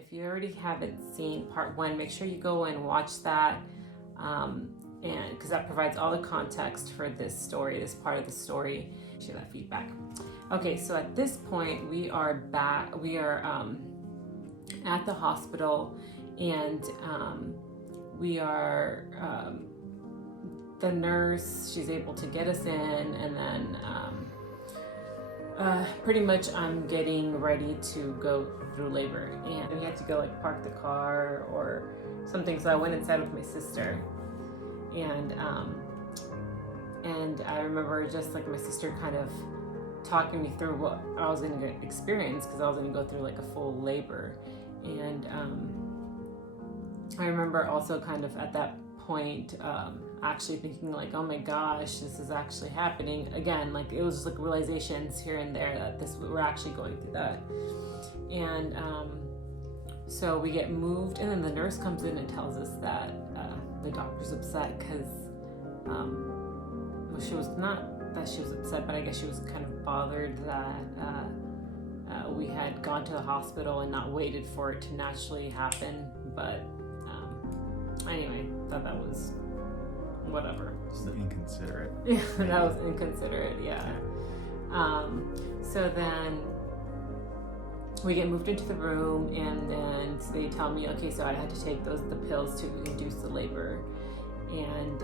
If you already haven't seen part 1, make sure you go and watch that, and because that provides all the context for this story, this part of the story. Share that feedback. Okay, so at this point we are back. We are at the hospital, and we are the nurse. She's able to get us in, and then pretty much I'm getting ready to go through labor, and we had to go like park the car or something. So I went inside with my sister, and I remember just like my sister kind of talking me through what I was going to experience, because I was going to go through like a full labor. And I remember also kind of at that point actually thinking like, oh my gosh, this is actually happening again. Like it was just like realizations here and there that we're actually going through that. And so we get moved, and then the nurse comes in and tells us that the doctor's upset because well, she was not that she was upset, but I guess she was kind of bothered that we had gone to the hospital and not waited for it to naturally happen. But anyway, thought that was whatever. So inconsiderate. Yeah, that was inconsiderate, yeah. So then we get moved into the room, and then they tell me, okay, so I had to take the pills to induce the labor. And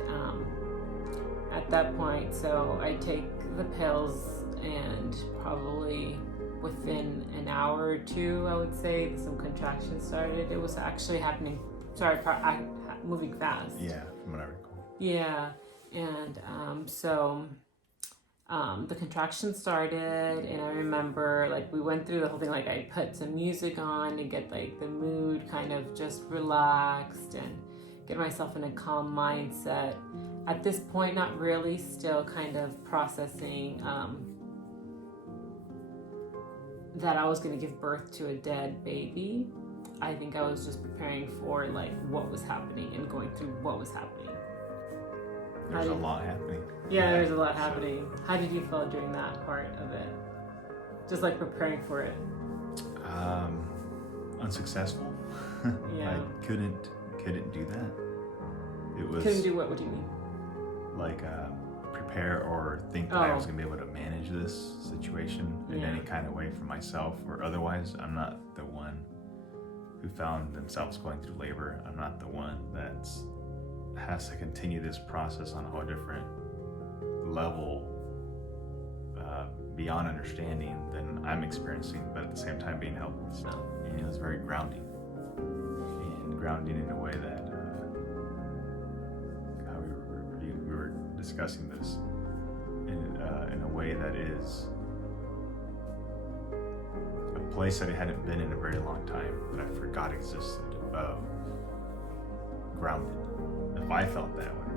at that point, so I take the pills, and probably within an hour or two, I would say, some contractions started. It was actually happening, moving fast. Yeah, from what I recall. Yeah, and so the contractions started, and I remember like we went through the whole thing. Like I put some music on to get like the mood kind of just relaxed and get myself in a calm mindset. At this point, not really, still kind of processing that I was going to give birth to a dead baby. I think I was just preparing for like what was happening and going through what was happening. There's a lot happening. Yeah, there's a lot happening. How did you feel during that part of it? Just like preparing for it. Unsuccessful. Yeah. I couldn't do that. It was Couldn't do what? What do you mean? like prepare or think that I was gonna be able to manage this situation in any kind of way for myself, or otherwise. I'm not the one who found themselves going through labor. I'm not the one that has to continue this process on a whole different level, beyond understanding than I'm experiencing, but at the same time being helpless. And it was very grounding, and grounding in a way that how we were discussing this in a way that is a place that I hadn't been in a very long time, that I forgot existed, of grounded. If I felt that way,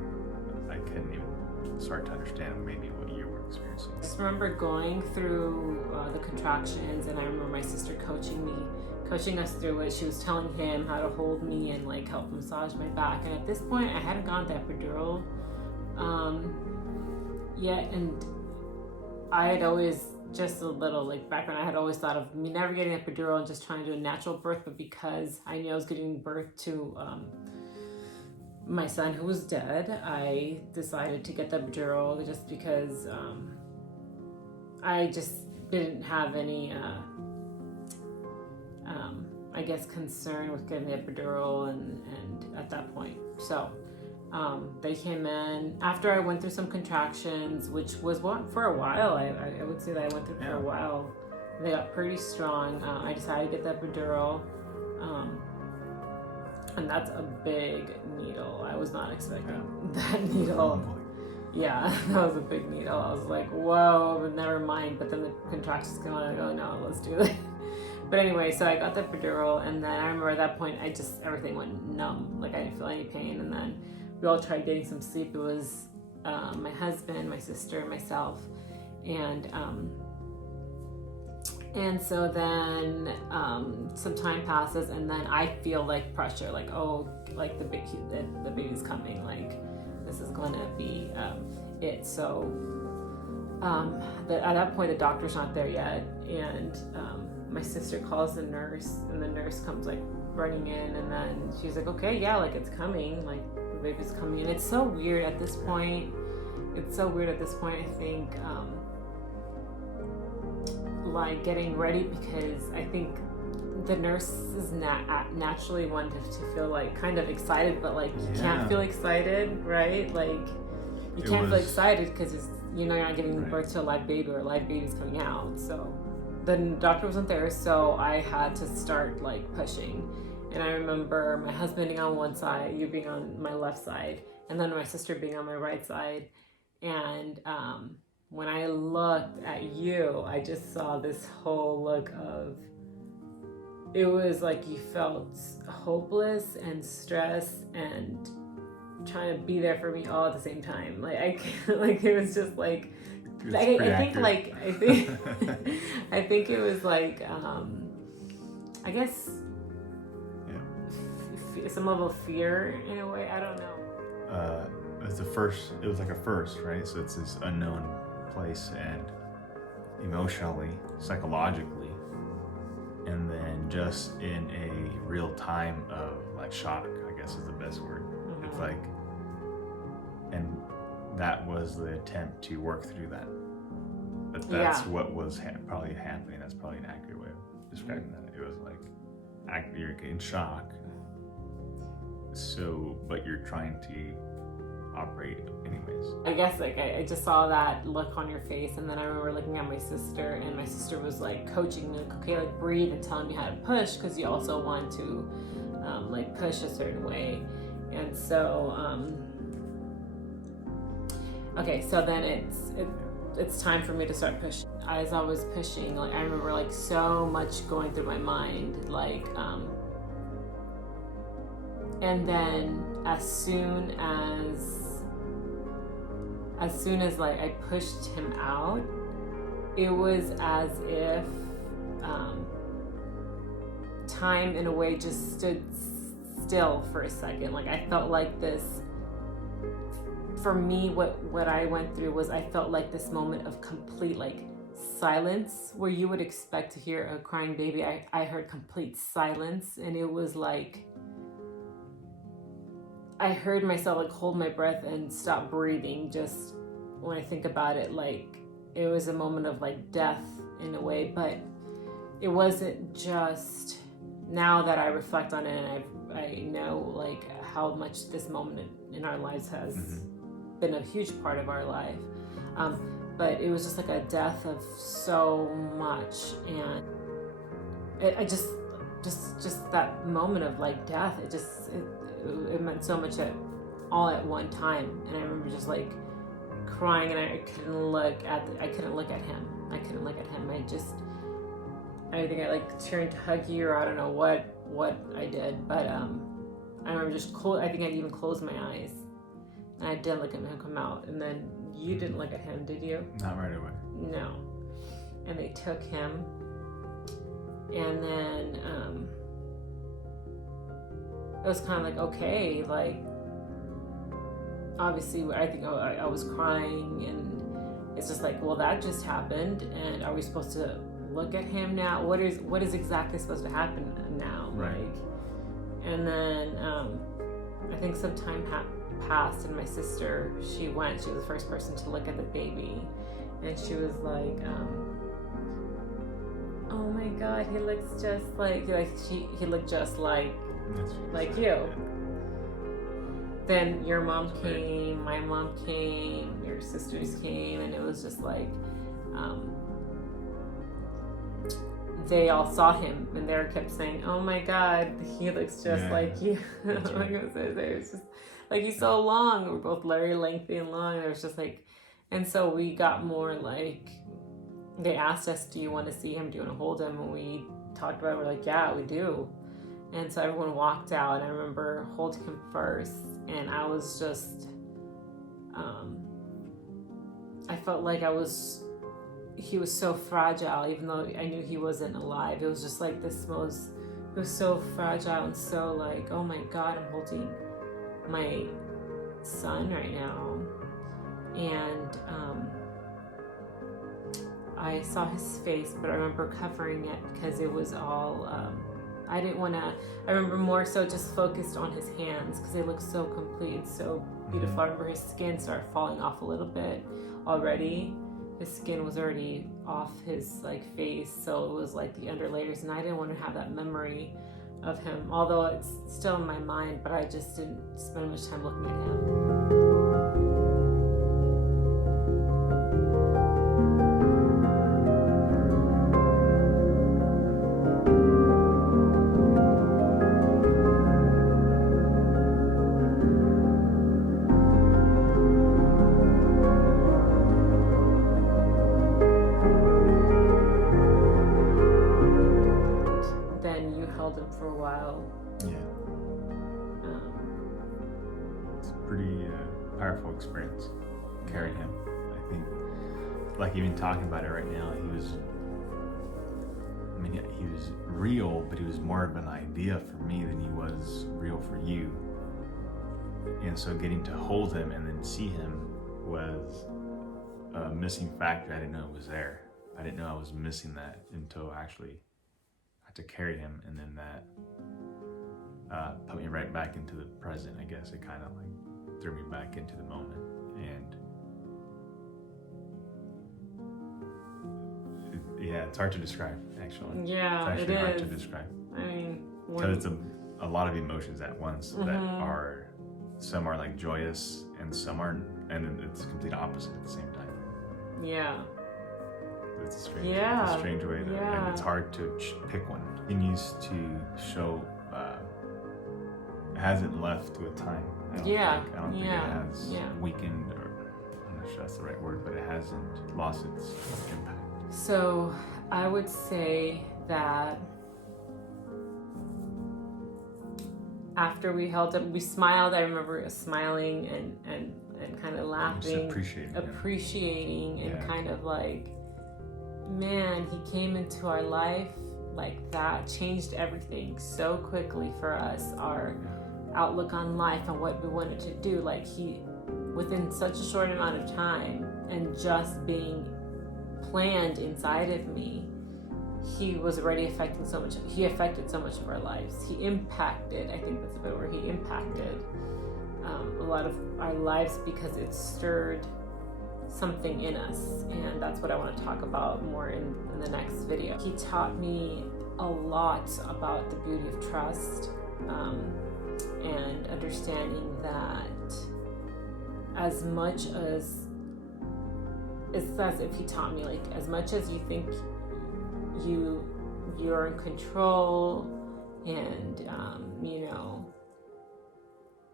I couldn't even start to understand maybe what you were experiencing. I just remember going through the contractions, and I remember my sister coaching us through it. She was telling him how to hold me and like help massage my back. And at this point, I hadn't gone to epidural yet, and I had always, just a little like background, I had always thought of me never getting epidural and just trying to do a natural birth. But because I knew I was giving birth to my son who was dead, I decided to get the epidural just because I just didn't have any I guess concern with getting the epidural and at that point. So they came in after I went through some contractions, which was for a while. I would say that I went through for a while. They got pretty strong. I decided to get the epidural, and that's a big needle. I was not expecting that needle. Yeah, that was a big needle. I was like, whoa, but never mind. But then the contractions come on, and I go, no, let's do it. But anyway, so I got the epidural, and then I remember at that point, everything went numb. Like I didn't feel any pain, and then we all tried getting some sleep. It was my husband, my sister, myself, and so then some time passes, and then I feel like pressure, like, oh, like the baby's coming, like this is going to be it. So at that point, the doctor's not there yet, and my sister calls the nurse, and the nurse comes like running in, and then she's like, okay, yeah, like it's coming, like the baby's coming. And it's so weird at this point. I think like getting ready, because I think the nurse is naturally wanted to feel like kind of excited, but like you can't feel excited, right? Like you can't feel excited because it's, you know, you're not giving birth to a live baby, or a live baby's coming out. So the doctor wasn't there, so I had to start like pushing. And I remember my husband being on one side, you being on my left side, and then my sister being on my right side. And when I looked at you, I just saw this whole look of, it was like you felt hopeless and stressed and trying to be there for me all at the same time. Like like it was just like, I think it was like I guess some level of fear in a way. I don't know. It was like a first, right? So it's this unknown place, and emotionally, psychologically, and then just in a real time of like shock, I guess is the best word. Mm-hmm. It's like, and that was the attempt to work through that. But that's what was probably happening. That's probably an accurate way of describing that. It was like, you're in shock. So, but you're trying to operate anyways. I guess like I just saw that look on your face, and then I remember looking at my sister, and my sister was like coaching me, like, okay, like breathe, and telling me how to push, because you also want to like push a certain way. And so okay, so then it's time for me to start pushing. As I was pushing, like I remember like so much going through my mind, like and then as soon as like I pushed him out, it was as if time in a way just stood still for a second. Like I felt like this, for me, what I went through was, I felt like this moment of complete like silence, where you would expect to hear a crying baby. I heard complete silence, and it was like I heard myself like hold my breath and stop breathing. Just when I think about it, like it was a moment of like death in a way, but it wasn't just, now that I reflect on it, and I know like how much this moment in our lives has been a huge part of our life. But it was just like a death of so much, and I just that moment of like death, it meant so much all at one time. And I remember just like crying, and I couldn't look at him. I couldn't look at him. I think I like turned to hug you, or I don't know what I did, but I remember just I think I even closed my eyes, and I didn't look at him come out. And then you didn't look at him, did you? Not right away. No. And they took him, and then it was kind of like, okay, like obviously I think I was crying, and it's just like, well, that just happened, and are we supposed to look at him now? What is exactly supposed to happen now? Right. Like, and then I think some time passed, and my sister, she was the first person to look at the baby, and she was like, oh my God, he looks just he looked just like you. Yeah. Then your mom came, my mom came, your sisters came, and it was just like they all saw him, and they kept saying, oh my God, he looks just like you. Like it was just like, he's so long. We're both very lengthy and long. It was just like, and so we got more like, they asked us, do you want to see him? Do you want to hold him? And we talked about it. We're like, yeah, we do. And so everyone walked out, and I remember holding him first, and I was just, I felt like he was so fragile, even though I knew he wasn't alive. It was just like it was so fragile, and so like, oh my God, I'm holding my son right now. And I saw his face, but I remember covering it because it was all, I didn't want to, I remember more so just focused on his hands because they looked so complete and so beautiful. I remember his skin started falling off a little bit already. His skin was already off his like face, so it was like the underlayers, and I didn't want to have that memory of him, although it's still in my mind, but I just didn't spend much time looking at him. For a while. Yeah. It's a pretty powerful experience. Carried him. I think, like even talking about it right now, he was real, but he was more of an idea for me than he was real for you. And so getting to hold him and then see him was a missing factor. I didn't know it was there. I didn't know I was missing that until actually to carry him, and then that put me right back into the present. I guess it kind of like threw me back into the moment, and it's hard to describe actually. Yeah, it's actually it hard is. to describe. I mean, because it's a lot of emotions at once that are, some are like joyous and some aren't, and it's complete opposite at the same time. Yeah. It's a strange way to, and it's hard to pick one. It continues to show, it hasn't left to a time. I don't think it has weakened, or I'm not sure that's the right word, but it hasn't lost its impact. So I would say that after we held up, we smiled. I remember smiling and kind of laughing, appreciating and kind of like, man, he came into our life like that, changed everything so quickly for us, our outlook on life and what we wanted to do. Like he, within such a short amount of time and just being planned inside of me, he was already affecting so much. He affected so much of our lives. He impacted, I think that's a bit where he impacted a lot of our lives because it stirred something in us, and that's what I want to talk about more in the next video. He taught me a lot about the beauty of trust and understanding that as much as, it's as if he taught me, like, as much as you think you're in control and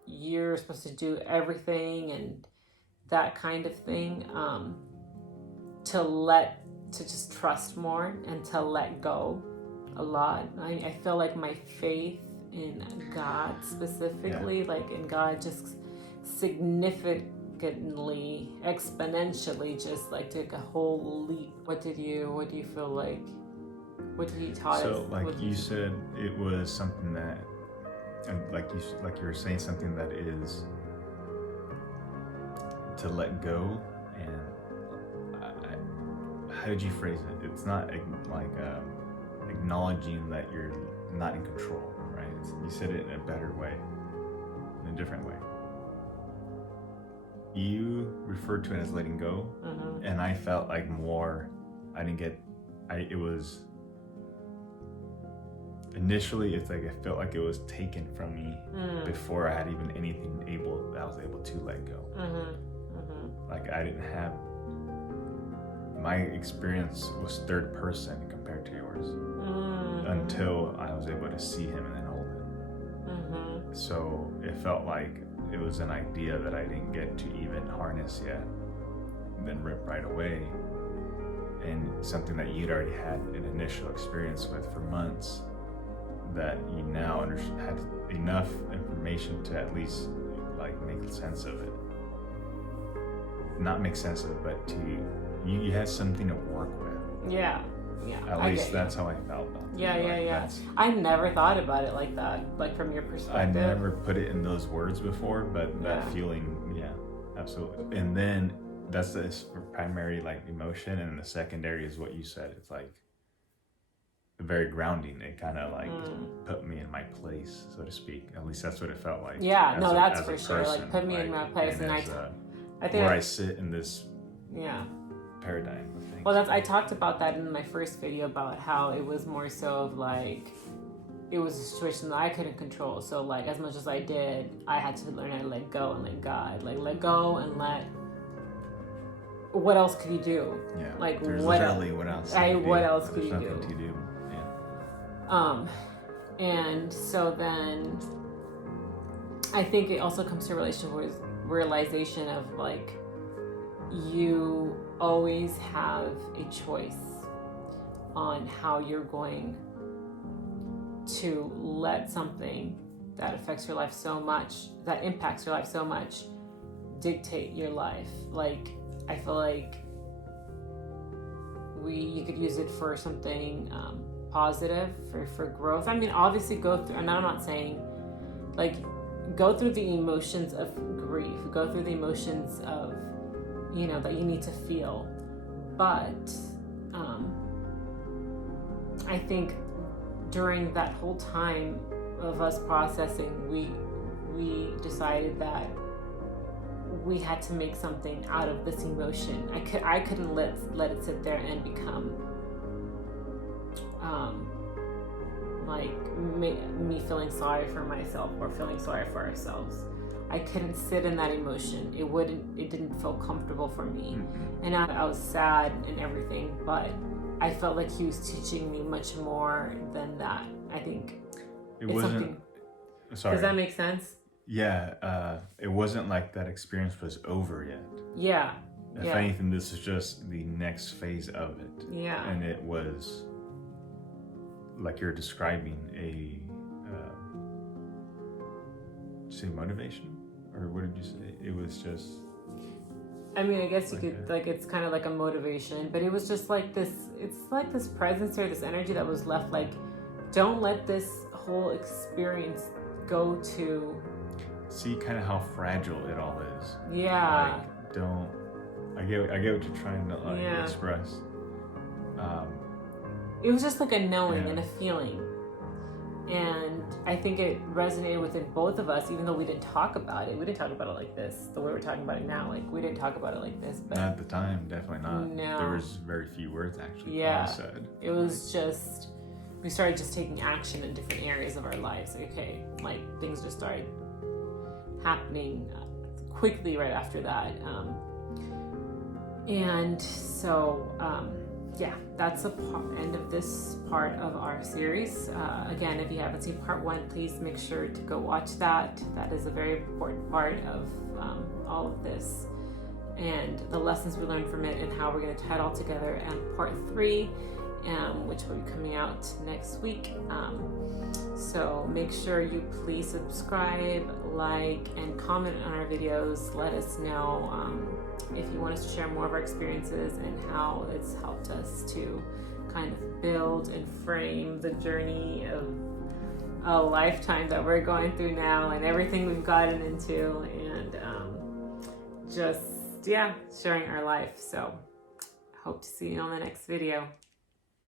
you're supposed to do everything and that kind of thing, to just trust more and to let go a lot. I feel like my faith in God specifically, like in God, just significantly, exponentially, just like took a whole leap. What do you feel like? What did he taught us? So, like you said, it was something that, and like you were saying, something that is to let go. And how did you phrase it? It's not like acknowledging that you're not in control, right? You said it in a better way, in a different way. You referred to it as letting go, and I felt like more. It was initially. It's like I felt like it was taken from me before I had even anything that I was able to let go. Like I didn't have, my experience was third person compared to yours until I was able to see him and then hold him. So it felt like it was an idea that I didn't get to even harness yet, and then rip right away, and something that you'd already had an initial experience with for months, that you now had enough information to at least like make sense of it. Not make sense of it, but you had something to work with. Yeah. At least that's how I felt. Yeah. I never thought about it like that, like from your perspective. I never put it in those words before, but that feeling, yeah, absolutely. And then that's the primary like emotion, and the secondary is what you said. It's like very grounding. It kind of like put me in my place, so to speak. At least that's what it felt like. Yeah, no, that's for sure. Like put me in my place, and I think where I sit in this paradigm of things. Well, I talked about that in my first video about how it was more so of like, it was a situation that I couldn't control. So like, as much as I did, I had to learn how to let go and let God, like let go and let. What else could you do? Yeah. Like what else? What else could you do? To do? And so then I think it also comes to a relation with realization of like, you always have a choice on how you're going to let something that affects your life so much, that impacts your life so much, dictate your life. Like, I feel like you could use it for something positive, for growth. I mean, obviously go through, and I'm not saying, like, go through the emotions of grief, go through the emotions of, you know, that you need to feel. But I think during that whole time of us processing, we decided that we had to make something out of this emotion. I couldn't let it sit there and become like me feeling sorry for myself or feeling sorry for ourselves. I couldn't sit in that emotion. It didn't feel comfortable for me. And I was sad and everything, but I felt like he was teaching me much more than that. I think it wasn't. Sorry. Does that make sense? Yeah. It wasn't like that experience was over yet. Yeah. If anything, this is just the next phase of it. Yeah. And it was like you're describing a say motivation, or what did you say? It was just, I mean, I guess you could, like, it's kind of like a motivation, but it was just like this, it's like this presence or this energy that was left, like, don't let this whole experience go to... See kind of how fragile it all is. Yeah. Like, don't, I get what you're trying to like, express. It was just like a knowing and a feeling. And I think it resonated within both of us, even though we didn't talk about it. We didn't talk about it like this, the way we're talking about it now. Like, we didn't talk about it like this. But not at the time, definitely not. No. There was very few words actually said. It was just, we started just taking action in different areas of our lives. Okay, like, things just started happening quickly right after that. And so, that's the end of this part of our series. Again, if you haven't seen part 1, please make sure to go watch that. That is a very important part of all of this and the lessons we learned from it and how we're going to tie it all together. And part 3, which will be coming out next week. So make sure you please subscribe, like, and comment on our videos. Let us know if you want us to share more of our experiences and how it's helped us to kind of build and frame the journey of a lifetime that we're going through now and everything we've gotten into, and just sharing our life. So hope to see you on the next video.